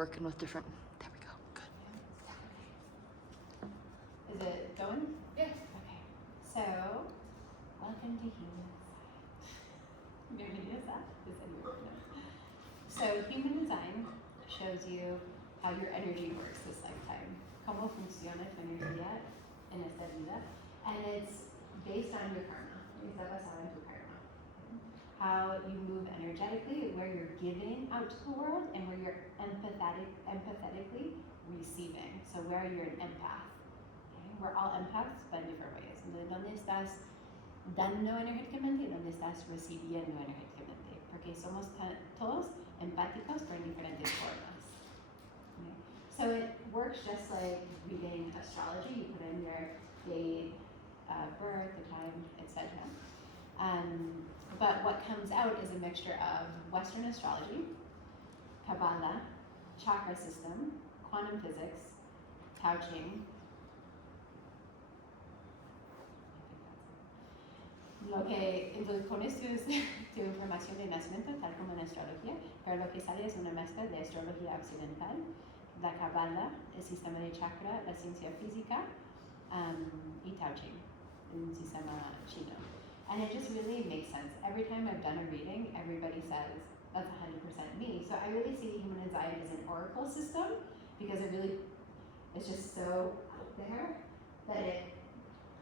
working with different, there we go, good. Is it going? Yeah. Okay. So, welcome to Human Design. Bienvenidos a Design Your Business. So, Human Design shows you how your energy works this lifetime. Cómo funciona tu energía en esta vida. And it's based on your karma. Está basado en tu karma. How you move energetically, where you're giving out to the world, and where you're empathetically receiving. So where you're an empath. Okay? We're all empaths, but in different ways. Entonces, ¿dónde estás dando energéticamente y dónde estás recibiendo energéticamente? Porque somos todos empáticos, pero en diferentes formas. Okay? So it works just like reading astrology. You put in your date, birth, the time, etc. But what comes out is a mixture of Western astrology, Kabbalah, chakra system, quantum physics, Tao Ching. Entonces pones tu información de nacimiento tal como en astrología, pero lo que sale es una mezcla de astrología occidental, la Kabbalah, el sistema de chakra, la ciencia física, y Tao Ching, el sistema chino. And it just really makes sense. Every time I've done a reading, everybody says, that's 100% me. So I really see Human Design as an oracle system because it's just so out there that it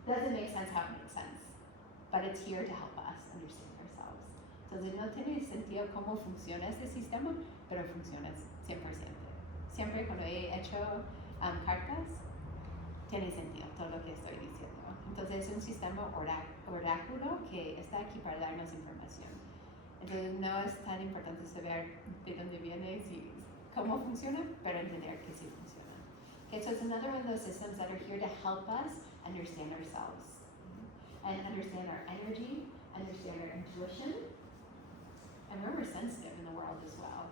doesn't make sense how it makes sense. But it's here to help us understand ourselves. Entonces no tiene sentido cómo funciona este sistema, pero funciona 100%. Siempre cuando he hecho cartas, tiene sentido todo lo que estoy diciendo. Entonces es un sistema oráculo que está aquí para darnos información. Entonces no es tan importante saber de dónde viene y cómo funciona, pero entender que sí funciona. Okay, so it's another one of those systems that are here to help us understand ourselves and understand our energy, understand our intuition, and where we're sensitive in the world as well.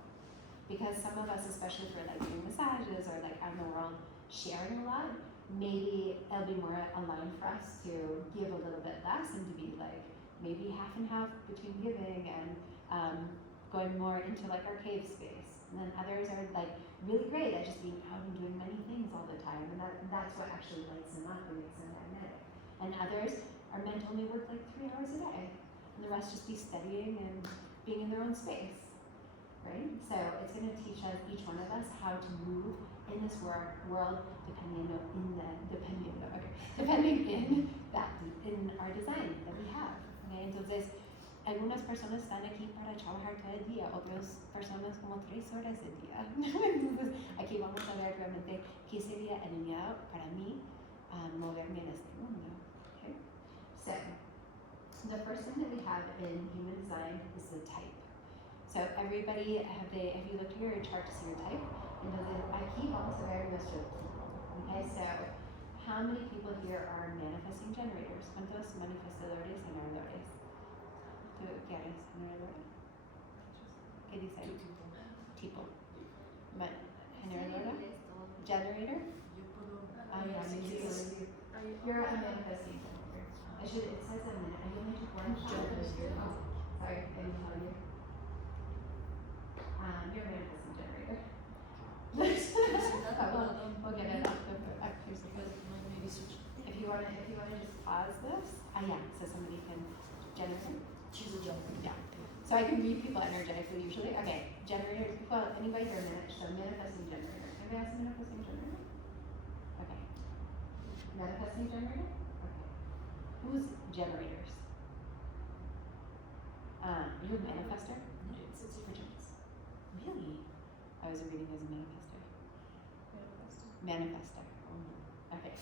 Because some of us, especially for like doing massages or like out in the world sharing a lot, maybe it'll be more aligned for us to give a little bit less and to be like maybe half and half between giving and going more into like our cave space. And then others are like really great at just being out and doing many things all the time, and that's what actually lights them up and makes them magnetic. And others are meant to only work like 3 hours a day, and the rest just be studying and being in their own space. Right? So it's going to teach us, each one of us, how to move in this world depending in our design that we have. Okay? Entonces, algunas personas están aquí para trabajar todo el día, otras personas como 3 horas al día. Entonces, aquí vamos a ver realmente qué sería alineado para mí moverme en este mundo. Okay? So, the first thing that we have in Human Design is the type. So everybody, have you looked at your chart to see your type? Entonces, aquí vamos a ver nuestro tipo. Okay, so how many people here are manifesting generators? ¿Cuántos manifestadores generadores? ¿Tú qué eres? ¿Generadora? ¿Qué dice? Tipo. ¿Generadora? Generator? Yeah, maybe you're a manifesting generator. It says a minute. I only took one shot. Sorry, I didn't tell you. You're a manifesting generator. We'll get it off the here's the maybe switch. If you wanna just pause this. Yeah, so somebody can generate. She's a generator. Yeah. So I can read people energetically usually. Okay, generators. Well, anybody here so manifesting generator. Anybody else a manifesting generator? Okay. Manifesting generator? Okay. Who's generators? You're a manifester? It's for chance. Really? I was reading as a manifester. Manifester. Okay.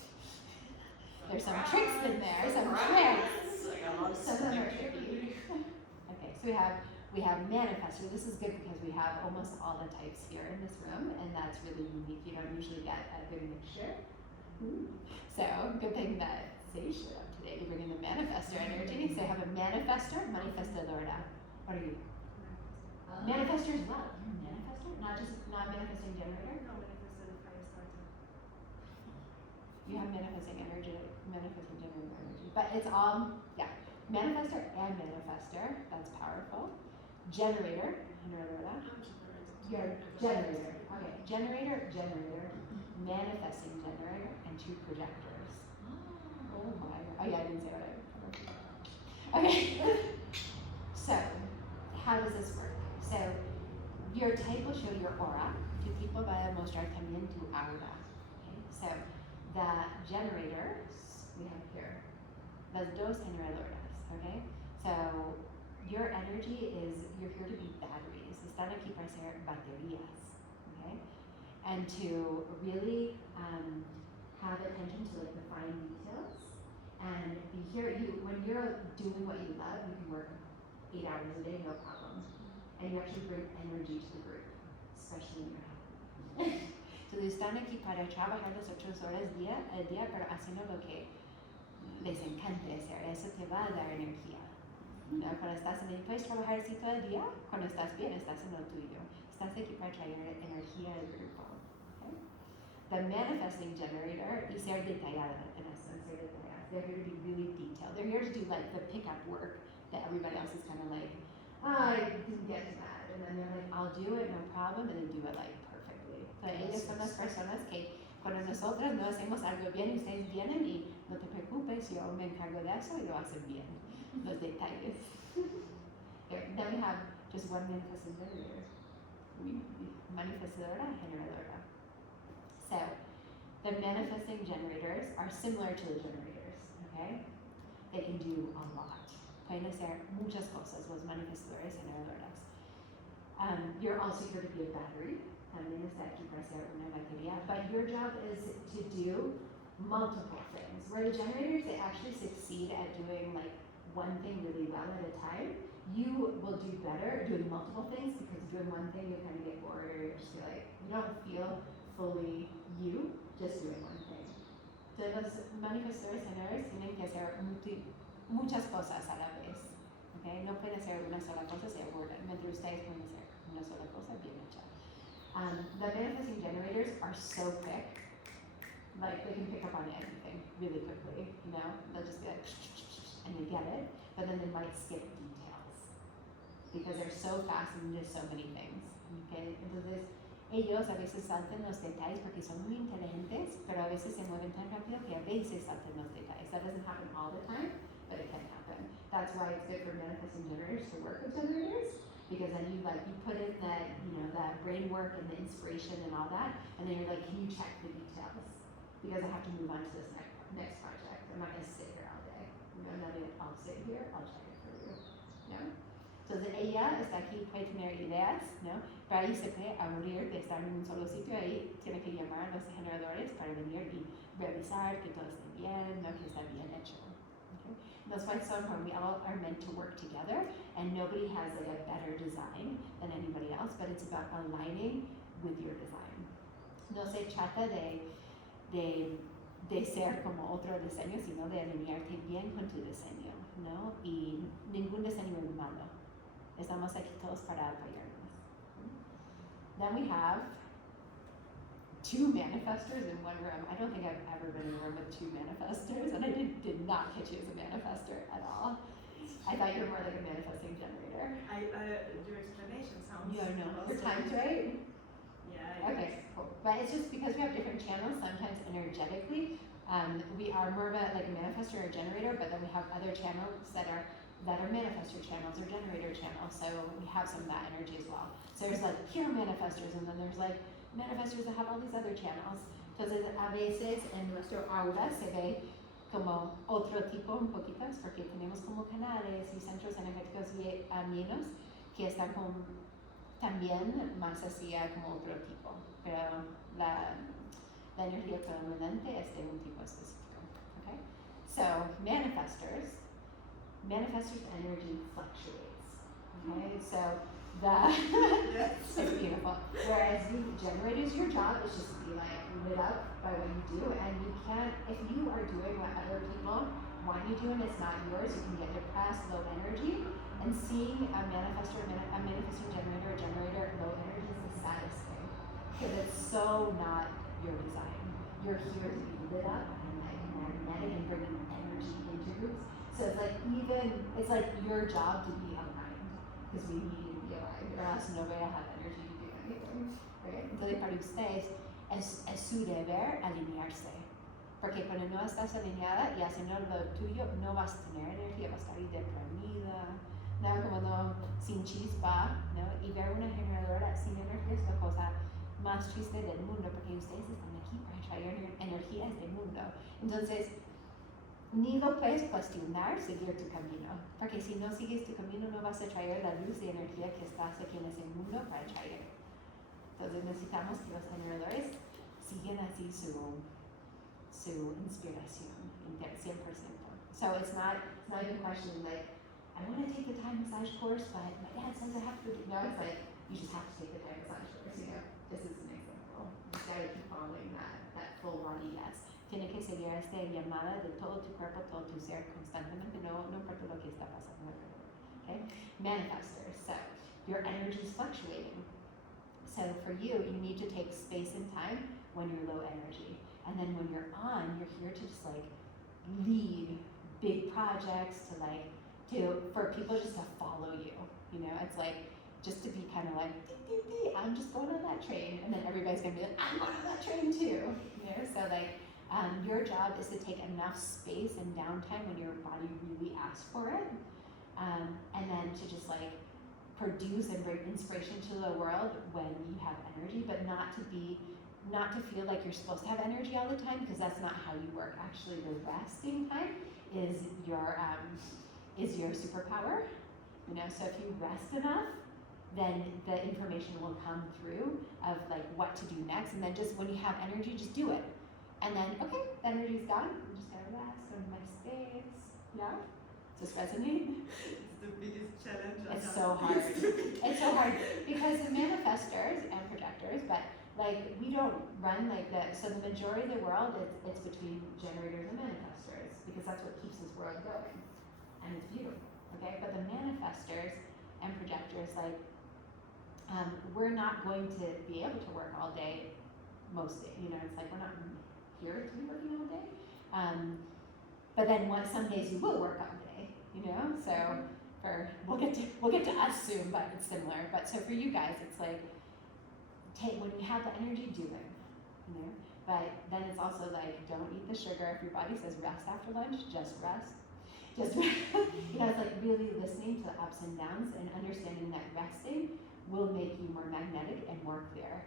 There's some tricks in there. Some tricks. Some of them are tricky. Okay, so we have manifester. This is good because we have almost all the types here in this room, and that's really unique. You don't usually get a good mixture. So good thing that Sadie showed up today to bring in the manifester energy. So I have a manifester, manifestadora. What are you? Manifester as well. You're a manifester? Not manifesting generator? No, manifested fire starter. You have manifesting energy, manifesting generator energy. But it's all, manifester and manifester. That's powerful. Generator, generadora. Your generator. Okay, generator, manifesting generator, and two projectors. Oh my. Oh yeah, I didn't say what I. Okay. So, how does this work? So, your type will show your aura. Tu tipo va a mostrar también tu aura. Okay. So, the generators we have here. Las dos generadoras. Okay. So, your energy is you're here to be batteries. Están aquí para ser baterías. Okay. And to really have attention to like the fine details and be here. When you're doing what you love, you can work 8 hours a day, no problem. And you actually bring energy to the group, especially when you're happy. So están aquí para trabajar las 8 horas al día, pero haciendo lo que les encante hacer. Eso te va a dar energía. ¿No? Cuando estás en el, puedes trabajar así todo el día, cuando estás bien, estás en lo tuyo. Estás aquí para traer energía al grupo. Okay? The manifesting generator is ser detallada, in essence, ser detallada. They're here to be really detailed. They're here to do like the pickup work that everybody else is kind of like, I didn't get to that. And then they're like, I'll do it, no problem, and they do it like perfectly. But ellos son las personas que cuando nosotros no hacemos algo bien, ustedes vienen y no te preocupes, yo me encargo de eso y lo hacen bien. Los detalles. Here, then we have just one manifesting generator. Manifestadora, generadora. So, the manifesting generators are similar to the generators, okay? They can do a lot. Pueden hacer muchas cosas, los manifestadores, generadoras. You're also here to be a battery. También está aquí para ser una batería. But your job is to do multiple things. Where the generators, they actually succeed at doing like one thing really well at a time. You will do better doing multiple things because doing one thing you kind of get bored or you just feel like you don't feel fully you just doing one thing. So los manifestadores generadores tienen que hacer muchas cosas a la vez. Okay? No pueden hacer una sola cosa, se aburren. Mientras ustedes pueden hacer una sola cosa bien hecha. The manifesting generators are so quick. Like they can pick up on anything really quickly, you know? They'll just be like and they get it, but then they might skip details because they're so fast and do so many things. Okay? Entonces, ellos a veces saltan los detalles porque son muy inteligentes, pero a veces se mueven tan rápido que a veces saltan los detalles. That doesn't happen all the time, but it can happen. That's why it's good for manifesting generators to work with generators, because then you put in the brain work and the inspiration and all that, and then you're like, can you check the details? Because I have to move on to this next project. I'm not going to sit here all day. I'll sit here, I'll check it for you. ¿No? Entonces ella está aquí, puede tener ideas, ¿no? Pero ahí se puede aburrir de estar en un solo sitio, ahí tiene que llamar a los generadores para venir y revisar que todo esté bien, ¿no? Que está bien hecho. Okay? That's why it's so important. We all are meant to work together, and nobody has like a better design than anybody else, but it's about aligning with your design. No se trata de ser como otro diseño, sino de alinearte bien con tu diseño, ¿no? Y ningún diseño es malo. Estamos aquí todos para apoyarnos. Then we have 2 manifestors in one room. I don't think I've ever been in a room with 2 manifestors, and I did not catch you as a manifestor at all. I thought you were more like a manifesting generator. Your explanation sounds. Yeah, no, your also- time's right. Yeah. Okay, cool. But it's just because we have different channels, sometimes energetically, we are more of like a manifestor or generator, but then we have other channels that are manifestor channels or generator channels, so we have some of that energy as well. So there's like pure manifestors, and then there's like manifestors that have all these other channels. Entonces a veces en nuestro aura se ve como otro tipo un poquito, porque tenemos como canales y centros energéticos menos que están también más hacia como otro tipo, pero la energía predominante es de un tipo específico. Okay? So manifestors energy fluctuates. Okay, so it's beautiful. Whereas generators, your job is just to be like lit up by what you do, and you can't, if you are doing what other people want you to, and it's not yours, you can get depressed, low energy, and seeing a manifesting generator, low energy is the saddest thing, because it's so not your design. You're here to be lit up and like magnetic and bringing energy into groups. So it's like your job to be aligned, because we need you to be aligned, or else nobody will have energy to do right? Entonces para ustedes es su deber alinearse. Porque cuando no estás alineada y haciendo lo tuyo, no vas a tener energía, vas a estar ahí deprimida, ¿no? Como no, sin chispa, ¿no? Y ver una generadora sin energía es la cosa más triste del mundo, porque ustedes están aquí para traer energías del mundo. Entonces, ni lo puedes cuestionar seguir tu camino, porque si no sigues tu camino no vas a traer la luz de energía que estás aquí en ese mundo para traer. Entonces necesitamos que los generadores sigan así su inspiración, 100%. So it's not even questioning like, I want to take the Thai massage course, but my dad says I have to. No, it's like, you just have to take the Thai massage course, you know? This is an example. You gotta keep following that full body yes. Tiene que seguir esta llamada de todo tu cuerpo, todo tu ser constantemente, no importa lo que está pasando. Okay? Manifestors. So, your energy is fluctuating. So for you need to take space and time when you're low energy. And then when you're on, you're here to just like lead big projects, for people just to follow you. You know, it's like just to be kind of like, dee, dee, dee, I'm just going on that train, and then everybody's gonna be like, I'm going on that train too. You know, so like your job is to take enough space and downtime when your body really asks for it, and then to just like produce and bring inspiration to the world when you have energy, but not to feel like you're supposed to have energy all the time, because that's not how you work. Actually, the resting time is your superpower. You know, so if you rest enough, then the information will come through of like what to do next, and then just when you have energy, just do it. And then, okay, the energy's gone, I'm just gonna rest on my space. Yeah? Does this resonate? It's the biggest challenge. It's so hard. It's so hard because the manifestors and projectors, but like we don't run like that. So the majority of the world, it's between generators and manifestors, because that's what keeps this world going, and it's beautiful. Okay, but the manifestors and projectors, like we're not going to be able to work all day, most days. You know, it's like we're not here to be working all day. But then some days you will work all day. You know, so we'll get to us soon, but it's similar. But so for you guys, it's like when you have the energy, do it. You know, but then it's also like don't eat the sugar. If your body says rest after lunch, just rest. Just you know, it's like really listening to the ups and downs and understanding that resting will make you more magnetic and more clear.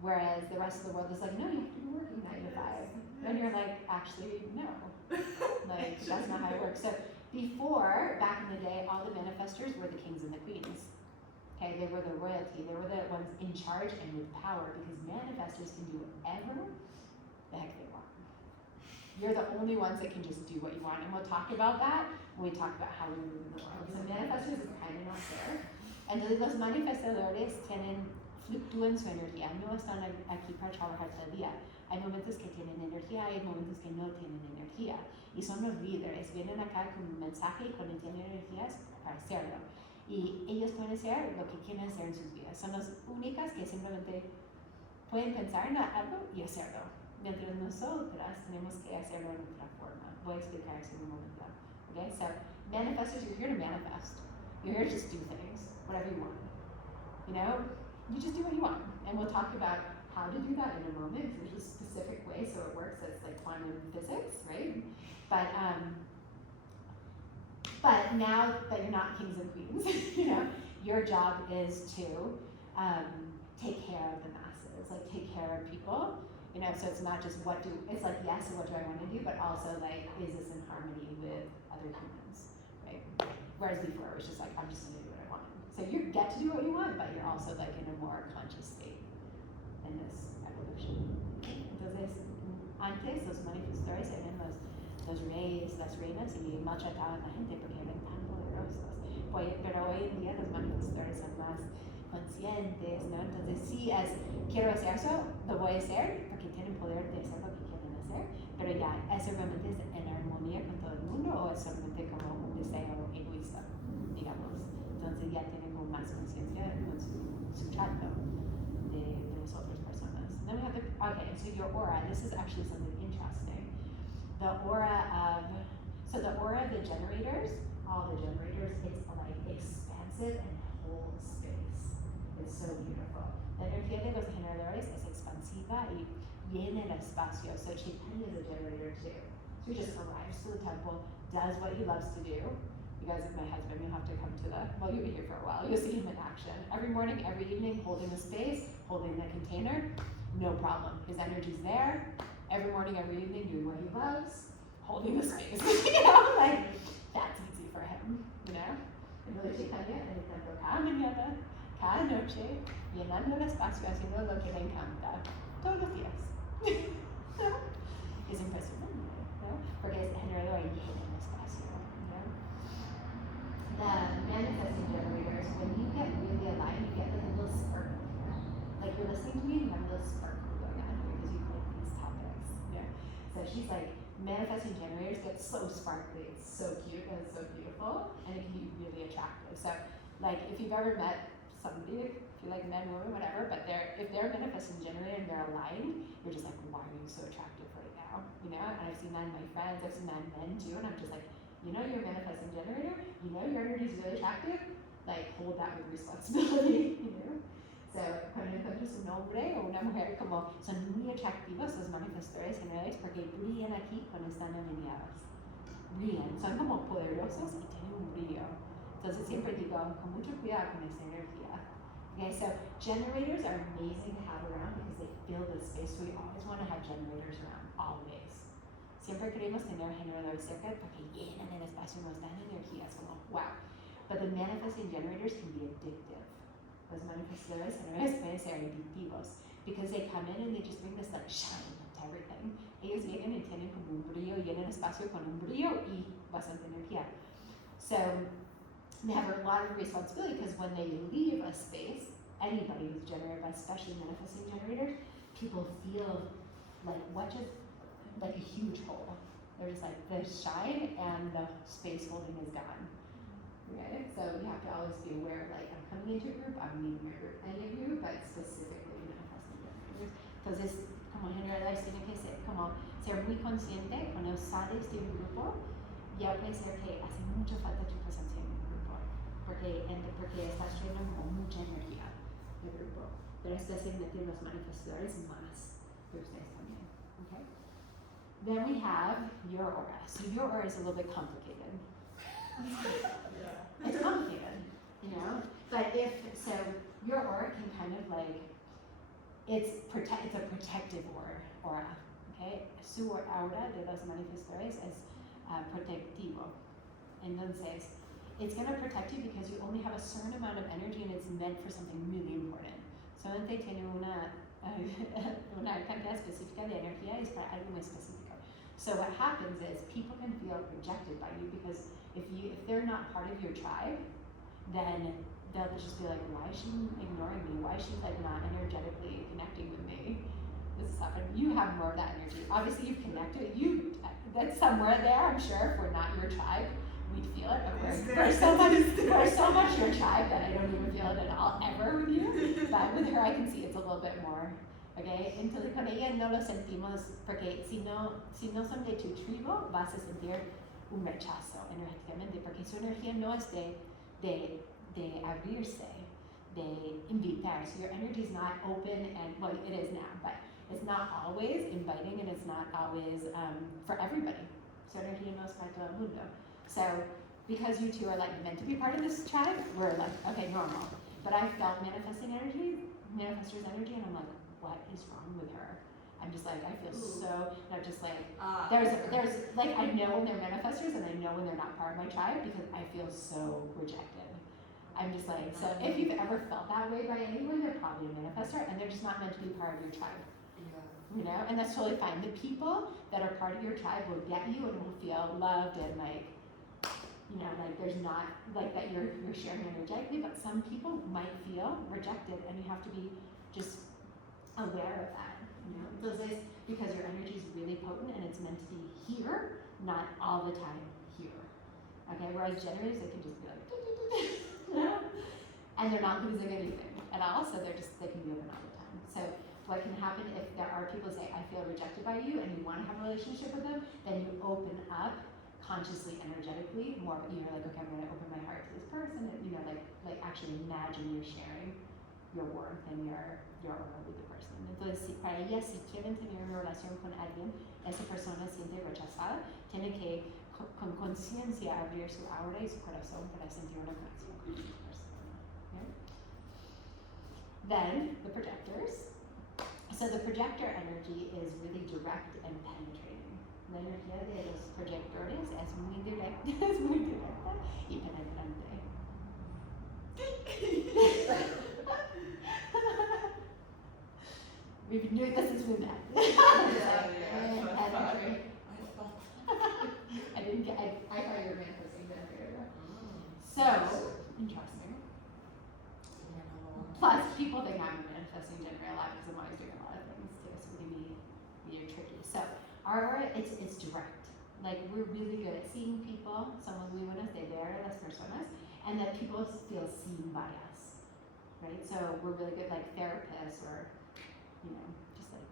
Whereas the rest of the world is like, no, you have to be working 9 to 5. And you're like, actually, no. Like, that's not how it works. So before, back in the day, all the manifestors were the kings and the queens. Okay, they were the royalty. They were the ones in charge and with power, because manifestors can do whatever the heck they want. You're the only ones that can just do what you want. And we'll talk about that when we talk about how we move in the world. So manifestors is kind of not there. Entonces los manifestadores fluctúan su energía, no están aquí para trabajar todo el día. Hay momentos que tienen energía, hay momentos que no tienen energía. Y son los líderes, vienen acá con un mensaje y cuando tienen energías para hacerlo. Y ellos pueden hacer lo que quieren hacer en sus vidas. Son las únicas que simplemente pueden pensar en algo y hacerlo. Mientras nosotras tenemos que hacerlo en otra forma. Voy a explicar eso en un momento. Okay, so manifestors, you're here to manifest. You're here to just do things, whatever you want. You know, you just do what you want. And we'll talk about how to do that in a moment. There's a specific way so it works. It's like quantum physics, right? But now that you're not kings and queens, you know, your job is to take care of the masses, like take care of people. You know, so it's not just it's like, yes, what do I want to do, but also like, is this in harmony with other humans, right? Whereas before it was just like, I'm just gonna do what I want. So you get to do what you want, but you're also like in a more conscious state in this evolution. Entonces, antes los manifestadores eran los reyes, las reinas, y maltrataban a la gente porque eran tan poderosos. Pero hoy en día los manifestadores son más conscientes, ¿no? Entonces, sí, quiero hacer eso, lo voy a hacer porque tienen poder de hacer lo que quieren hacer, pero ya, ¿es realmente en armonía con todo el mundo o es solamente como un deseo egoísta, digamos? Entonces ya tienen como más conciencia con su trato de las otras personas. Then we have so your aura, this is actually something interesting. The aura of the generators, all the generators, it's like expansive and whole space. It's so beautiful. La energía de los generadores es expansiva y llena el espacio. So Chaitanya is a generator too. So he just arrives to the temple, does what he loves to do. You guys, my husband, you'll have to come to well, you'll be here for a while. You'll see him in action. Every morning, every evening, holding the space, holding the container, no problem. His energy's there. Every morning, every evening, doing what he loves, holding the space. Like, that's easy for him, Entonces Chaitanya en el templo cada mañana, cada noche, llenando el espacio, haciendo lo que le encanta, todos los días. Es impresionante, Porque es generador y llena el espacio, The manifesting generators, when you get really aligned, you get like a little sparkle. Like you're listening to me and you have a little sparkle going on here because you like these topics. So she's like, manifesting generators get so sparkly. It's so cute and it's so beautiful and it can be really attractive. So like if you've ever met somebody, if you like men, women, whatever, but if they're a manifesting generator and they're aligned, you're just like, why are you so attractive right now? And I've seen that in my friends, I've seen that in men too, and I'm just like, you're a manifesting generator, your energy is really attractive, like hold that with responsibility, So cuando encuentras un hombre o una mujer como son muy atractivos los manifestadores generales porque brillan aquí cuando están alineados. Brillan, son como poderosos y tienen un brillo. Entonces siempre digo, con mucho cuidado con esa energía. Okay, so generators are amazing to have around because they fill the space. We always want to have generators around, always. Siempre queremos tener generadores cerca porque llenan el espacio, nos dan energía, es como wow. But the manifesting generators can be addictive. Los manifestadores generales pueden ser adictivos because they come in and they just bring this like shine to everything. Ellos llegan y tienen como un brillo, llenan el espacio con un brillo y bastante energía. So they have a lot of responsibility because when they leave a space, anybody who's generated by especially manifesting generators, people feel like like a huge hole. There's like the shine and the space holding is gone. Okay, so you have to always be aware, like I'm coming into a group, I'm leaving your group, any of you, but specifically manifesting generators. Entonces, como generadores tienen que ser muy consciente cuando sales de un grupo, ya puede ser que hace mucha falta tu presencia en un grupo, porque estás trayendo como mucha energía del grupo, pero estás metiendo los manifestadores más que ustedes también. Okay? Then we have your aura. So your aura is a little bit complicated. It's complicated, But your aura can kind of like, it's a protective aura, okay? Su aura de los manifestadores es protectivo. Entonces, it's going to protect you because you only have a certain amount of energy and it's meant for something really important. Solamente tiene una cantidad específica de energía es para algo muy específico. So what happens is people can feel rejected by you because if they're not part of your tribe, then they'll just be like, why is she ignoring me? Why is she like not energetically connecting with me? This is happening. You have more of that energy. Obviously you've connected. That's somewhere there, I'm sure. If we're not your tribe, we'd feel it. But we're so much your tribe that I don't even feel it at all ever with you. But with her I can see it's a little bit more. Okay, entonces con ella no lo sentimos porque si no son de tu tribu vas a sentir un rechazo energéticamente porque su energía no es de abrirse, de invitar. So your energy is not open and well it is now, but it's not always inviting and it's not always for everybody. Su energía no es para todo el mundo. So because you two are like meant to be part of this tribe, we're like okay normal. But I felt manifestors energy, and I'm like, what is wrong with her? I'm just like, I feel so, I'm just like, there's like, I know when they're manifestors and I know when they're not part of my tribe because I feel so rejected. I'm just like, so if you've ever felt that way by anyone, they're probably a manifestor and they're just not meant to be part of your tribe. Yeah. And that's totally fine. The people that are part of your tribe will get you and will feel loved and like, like there's not, like that you're sharing energetically, but some people might feel rejected and you have to be just aware of that, Entonces, because your energy is really potent and it's meant to be here, not all the time here. Okay, whereas generators, they can just be like, and they're not losing anything at all, so they can be open all the time. So what can happen if there are people who say, I feel rejected by you, and you want to have a relationship with them, then you open up consciously, energetically, more, like, okay, I'm going to open my heart to this person, and, like actually imagine you're sharing your warmth and your aura with the person. Entonces, si, para ellas, si quieren tener una relación con alguien, esa persona siente rechazada, tiene que con conciencia abrir su aura y su corazón para sentir una conexión con esa persona. Okay? Then, the projectors. So the projector energy is really direct and penetrating. La energía de los proyectores es muy directa, es muy directa y penetrante. We knew this is with that. I thought you were manifesting generator. So, interesting. Plus, people think I'm a manifesting generator a lot because I'm always doing a lot of things too, so it can be tricky. So, our aura, it's direct. Like, we're really good at seeing people, somos muy buenos de ver a las personas, and that people feel seen by us, right? So, we're really good, like therapists or, just like,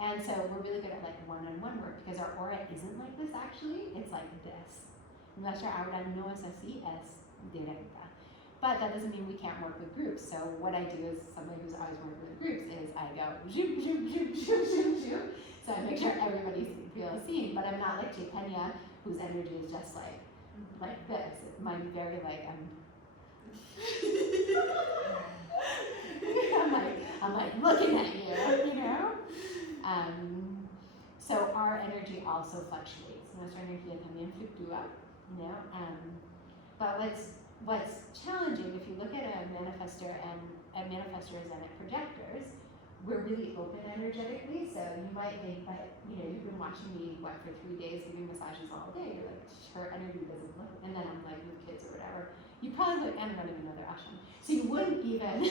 and so we're really good at like one-on-one work because our aura isn't like this actually, it's like this. Nuestra aura no es así, es directa. But that doesn't mean we can't work with groups. So what I do as somebody who's always worked with groups is I go zoom, zoom, zoom, zoom, zoom, zoom. So I make sure everybody feels seen, but I'm not like Chaitanya, whose energy is just like this. It might be very like I'm like looking at you, So our energy also fluctuates. Nuestra energía también fluctúa, But what's challenging, if you look at a manifestor and manifestors and at projectors, we're really open energetically. So you might think, but you've been watching me for 3 days giving massages all day. You're like, her energy doesn't look, and then I'm like with kids or whatever. You probably look, and running another ashram. So you wouldn't even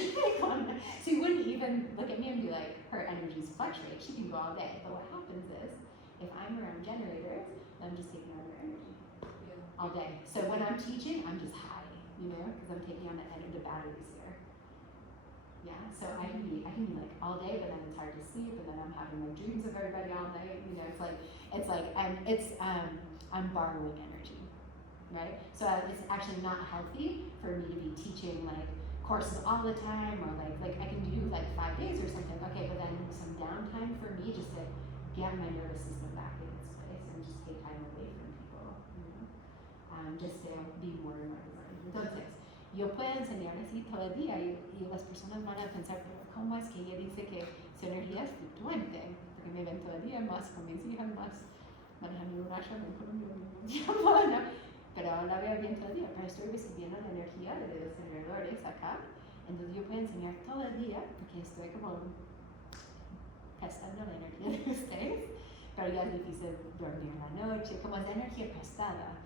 look at me and be like, her energies fluctuate. She can go all day. But what happens is, if I'm around generators, I'm just taking on their energy all day. So when I'm teaching, I'm just high, because I'm taking on the batteries here. Yeah. So I can be like all day, but then it's hard to sleep, and then I'm having like dreams of everybody all day. I'm borrowing energy. Right? So it's actually not healthy for me to be teaching like courses all the time, or like I can do like 5 days or something. Okay, but then some downtime for me just to get my nervous system back in its place and just take time away from people, just to be more in my design. Entonces, yo puedo enseñar así todo el día y las personas van a pensar, pero ¿cómo es que ella dice que su energía es fluctuante? Porque me ven todo el día más con mis hijas, más manejando un ashram en Colombia, ¿no? Pero la veo bien todo el día, pero estoy recibiendo la energía de los generadores acá, entonces yo puedo enseñar todo el día, porque estoy como prestando la energía de ustedes, pero ya es difícil dormir en la noche, como es energía prestada,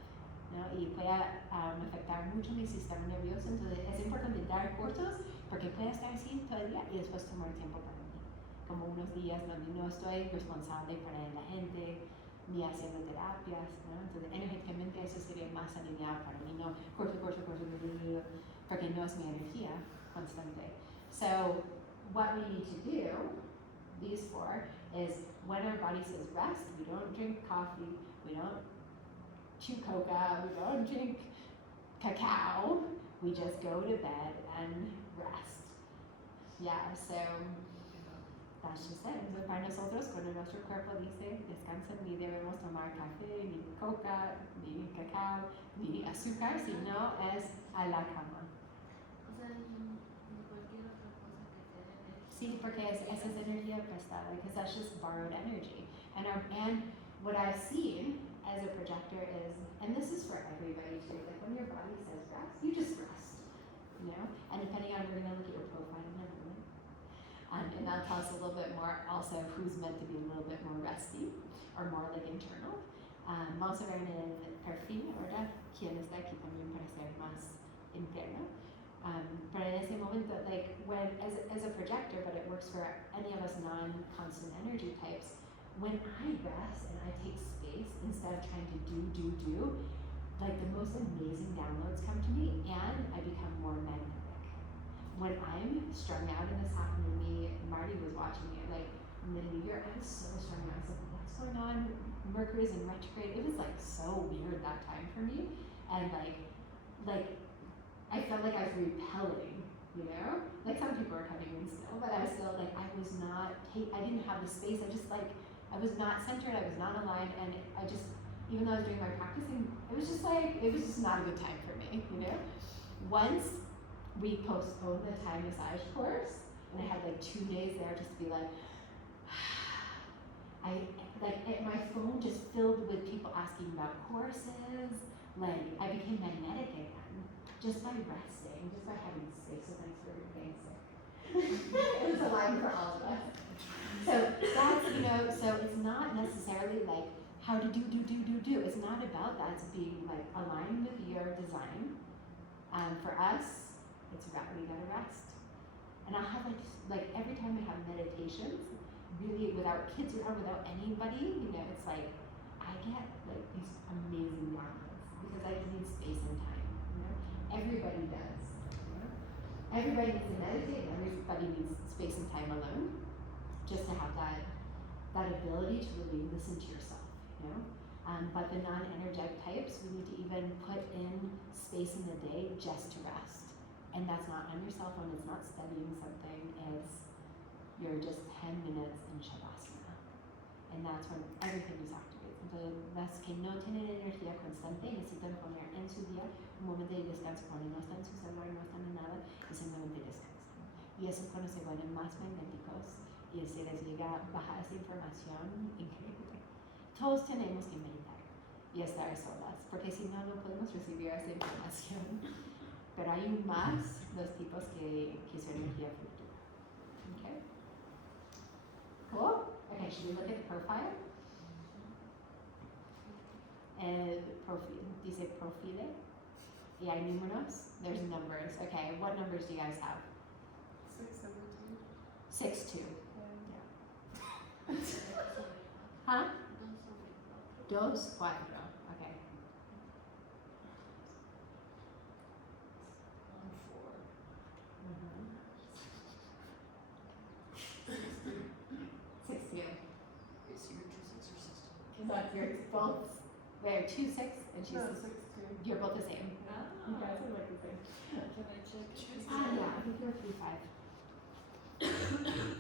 y puede afectar mucho mi sistema nervioso, entonces es importante dar cortos, porque puede estar así todo el día y después tomar tiempo para mí, como unos días donde no estoy responsable para la gente, ni haciendo terapias, Entonces energéticamente eso sería más alineado para mí, no corto, porque no es mi energía constante. So what we need to do, these four, is when our body says rest, we don't drink coffee, we don't chew coca, we don't drink cacao, we just go to bed and rest. Yeah, so that's just it. Entonces, para nosotros, cuando nuestro cuerpo dice descansa, ni debemos tomar café, ni coca, ni cacao, ni azúcar, sino es a la cama. O sea, ni cualquier otra cosa que te dé energía. Sí, porque esa es energía prestada, because that's just borrowed energy. And what I've seen as a projector is, and this is for everybody too, like when your body says rest, you just rest, And depending on, we're going to look at your profile in a moment. And that'll tell us a little bit more also who's meant to be a little bit more resty or more like internal. Vamos a ver en el perfil, ¿verdad? Quién está aquí también para ser más interno. But in ese momento, like when, as a projector, but it works for any of us non-constant energy types, when I rest and I take space instead of trying to do, like the most amazing downloads come to me and I become more magnetic. When I'm strung out, and this happened to me, Marty was watching me, like in the new year, I was so strung out. I was like, what's going on? Mercury's in retrograde. It was like so weird that time for me. And like I felt like I was repelling you know? Like some people are coming in still, but I was still like, I was not, I didn't have the space. I just like, I was not centered, I was not aligned, and I just, even though I was doing my practicing, it was just like, it was just not a good time for me, you know? Once we postponed the Thai massage course, and I had like 2 days there just to be like, my phone just filled with people asking about courses. Like I became magnetic again just by resting, just by having space. So thanks for being sick. It was a line for all of us. So that's so it's not necessarily like how to do. It's not about that. It's being like aligned with your design. For us, it's we gotta rest. And I'll have like every time we have meditations, really without kids or without anybody, it's like I get like these amazing downloads because I just need space and time. Everybody does. Everybody needs to meditate and everybody needs space and time alone just to have that ability to really listen to yourself, but the non-energetic types, we need to even put in space in the day just to rest. And that's not on your cell phone, it's not studying something, it's you're just 10 minutes in Shavasana. And that's when everything is activated. Entonces, las que no tienen energía constante necesitan poner en su día un momento de descanso cuando no están en su celular, no están en nada, y simplemente descansan. Y eso es cuando se vuelven más magnéticos y se les llega a bajar esa información increíble. Todos tenemos que meditar y estar solas, porque si no, no podemos recibir esa información. Pero hay más los tipos que su energía fluctúa. Okay? Cool? Okay, should we look at the profile? Dice profile. Y hay números. There's numbers. Okay, what numbers do you guys have? 6, 6, 7, 2. 2. Huh? 2, 4. Okay. 6, 2. Is your 2, 6 or 6, 2? That's your both. They're 2, 6, and she's No, 6, 2. You're both the same. You guys are like the same. Can I check? Yeah, I think you're 3, 5.